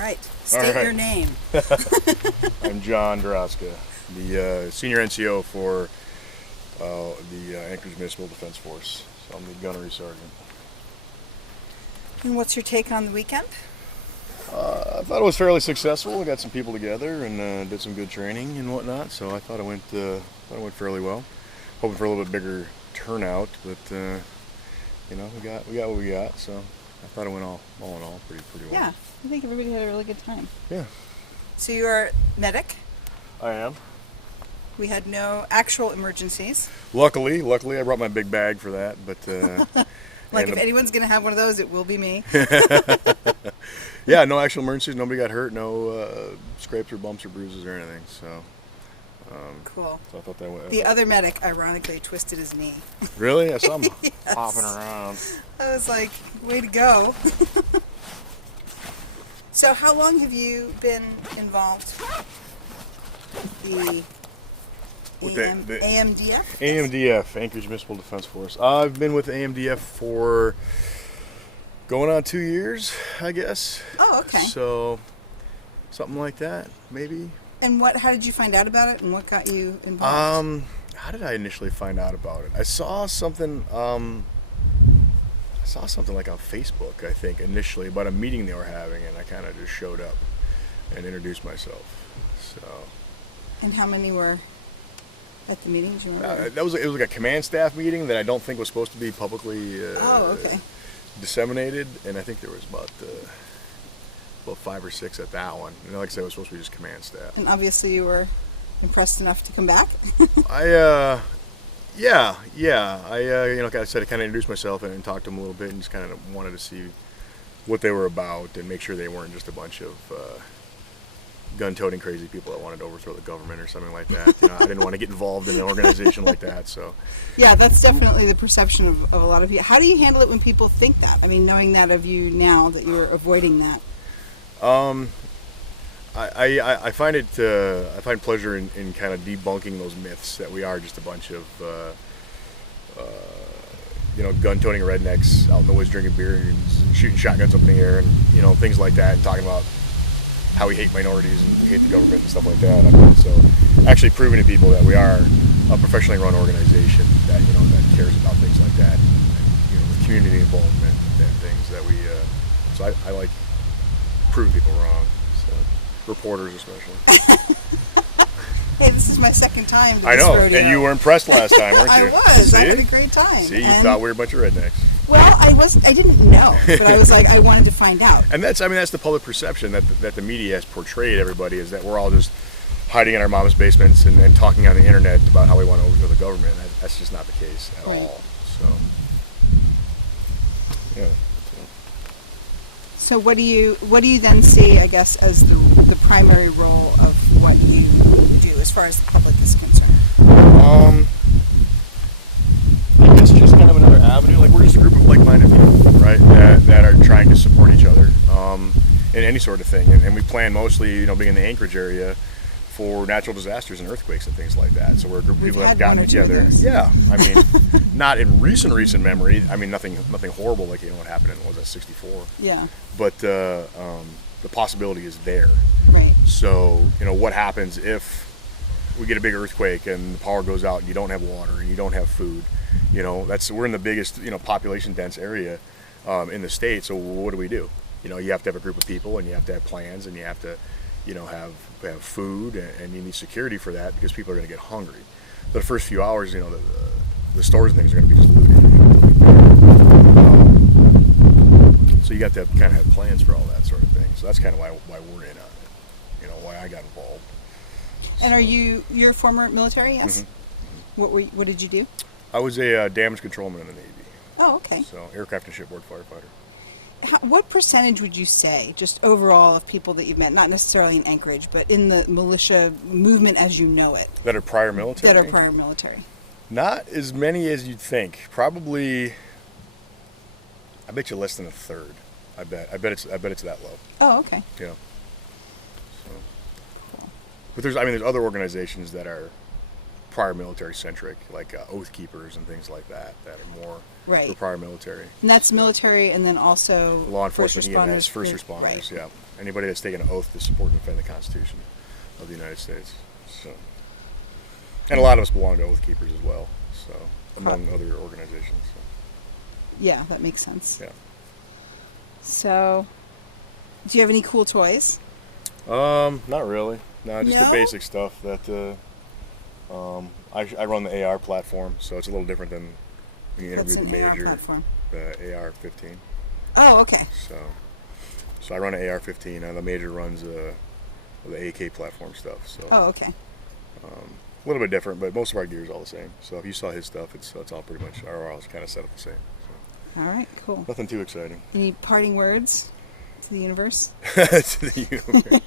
right. State your name. I'm John Droska, the senior NCO for the Anchorage Municipal Defense Force. So I'm the gunnery sergeant. And what's your take on the weekend? I thought it was fairly successful. We got some people together and did some good training and whatnot. So I thought it went fairly well. Hoping for a little bit bigger turnout, but we got what we got. So I thought it went all in all pretty well. Yeah, I think everybody had a really good time. Yeah. So you are medic. I am. We had no actual emergencies. Luckily, I brought my big bag for that. But if anyone's going to have one of those, it will be me. Yeah, no actual emergencies. Nobody got hurt. No scrapes or bumps or bruises or anything. So. Cool. So I thought that went. The other medic, ironically, twisted his knee. Really? I saw him Yes. hopping around. I was like, way to go. So how long have you been involved with the AMDF? AMDF, Anchorage Municipal Defense Force. I've been with AMDF for going on 2 years, I guess. Oh, okay. So something like that, maybe. And how did you find out about it, and what got you involved? How did I initially find out about it? I saw something like on Facebook, I think, initially about a meeting they were having, and I kind of just showed up and introduced myself. So. And how many were at the meeting? Do you remember? It was like a command staff meeting that I don't think was supposed to be publicly disseminated, and I think there was about 5 or 6 at that one. And like I said, it was supposed to be just command staff. And obviously you were impressed enough to come back? Yeah. Like I said, I kind of introduced myself and talked to them a little bit and just kind of wanted to see what they were about and make sure they weren't just a bunch of gun-toting crazy people that wanted to overthrow the government or something like that. I didn't want to get involved in an organization like that. So. Yeah, that's definitely the perception of a lot of people. How do you handle it when people think that? I mean, knowing that of you now, that you're avoiding that. I find pleasure in kind of debunking those myths that we are just a bunch of gun-toting rednecks out in the woods drinking beer and shooting shotguns up in the air and things like that, and talking about how we hate minorities and we hate the government and stuff like that. So actually proving to people that we are a professionally run organization that that cares about things like that, and, with community involvement and things that we. So I like proving people wrong. So reporters especially. Hey, this is my second time to I know, this rodeo. And you were impressed last time, weren't you? I was. See? I had a great time. See, you thought we were a bunch of rednecks. Well, I didn't know, but I was like, I wanted to find out. And that's the public perception that the media has portrayed everybody, is that we're all just hiding in our mom's basements and talking on the internet about how we want to overthrow the government. That's just not the case at all. So, yeah. So what do you then see, I guess, as the primary role of what you do as far as the public is concerned? I guess just kind of another avenue. Like, we're just a group of like-minded people, right? That are trying to support each other in any sort of thing. And we plan mostly, being in the Anchorage area, for natural disasters and earthquakes and things like that. So we're a group of people that have gotten together. Yeah, I mean, not in recent memory. I mean, nothing horrible like what happened in what was that 64. Yeah. But the possibility is there. Right. So what happens if we get a big earthquake and the power goes out and you don't have water and you don't have food? We're in the biggest population dense area in the state. So what do? You have to have a group of people and you have to have plans and you have to have food and you need security for that, because people are going to get hungry. The first few hours, the stores and things are going to be just looted. So you got to kind of have plans for all that sort of thing. So that's kind of why we're in on it. Why I got involved. And are you're former military? Yes. Mm-hmm. What did you do? I was a damage controlman in the Navy. Oh, okay. So aircraft and shipboard firefighter. What percentage would you say, just overall, of people that you've met, not necessarily in Anchorage, but in the militia movement as you know it? That are prior military? Not as many as you'd think. Probably, I bet you less than a third. I bet it's that low. Oh, okay. Yeah. So. Cool. But there's other organizations that are prior military centric, like Oath Keepers and things like that are more for prior military. And that's military, and then also law enforcement, first responders, EMS, first responders, right. yeah. anybody that's taken an oath to support and defend the Constitution of the United States. So, and a lot of us belong to Oath Keepers as well. So, among other organizations. So. Yeah, that makes sense. Yeah. So, do you have any cool toys? Not really. No, just No? the basic stuff that I run the AR platform, so it's a little different than when you What's interview the an AR major, platform? the AR-15. Oh, okay. So I run an AR-15, and the major runs the AK platform stuff. So Oh, okay. a little bit different, but most of our gear is all the same. So if you saw his stuff, it's all pretty much our all kind of set up the same. So. All right, cool. Nothing too exciting. Any parting words to the universe? To the universe.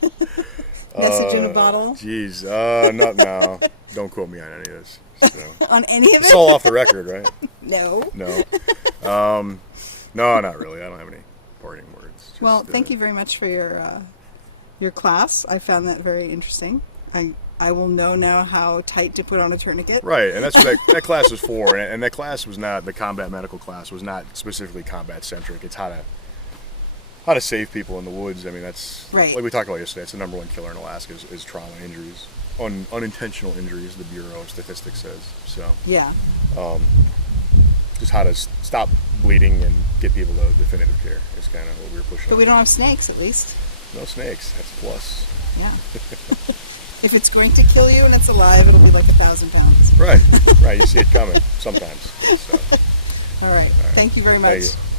Message in a bottle? Jeez, no, don't quote me on any of this. So. On any of it? It's all off the record, right? No. No. No, not really. I don't have any parting words. Just, Well, thank you very much for your class. I found that very interesting. I will know now how tight to put on a tourniquet. Right, and that's what that class was for. And that class was not, the combat medical class was not specifically combat centric. It's how to save people in the woods. I mean, that's right. Like we talked about yesterday. It's the number one killer in Alaska is trauma injuries, unintentional injuries. The Bureau of Statistics says. So Yeah. Just how to stop bleeding and get people to definitive care is kind of what we were pushing. But we don't have snakes, at least. No snakes. That's a plus. Yeah. If it's going to kill you and it's alive, it'll be like 1,000 pounds. Right. You see it coming sometimes. So. All right. Thank you very much. Thank you.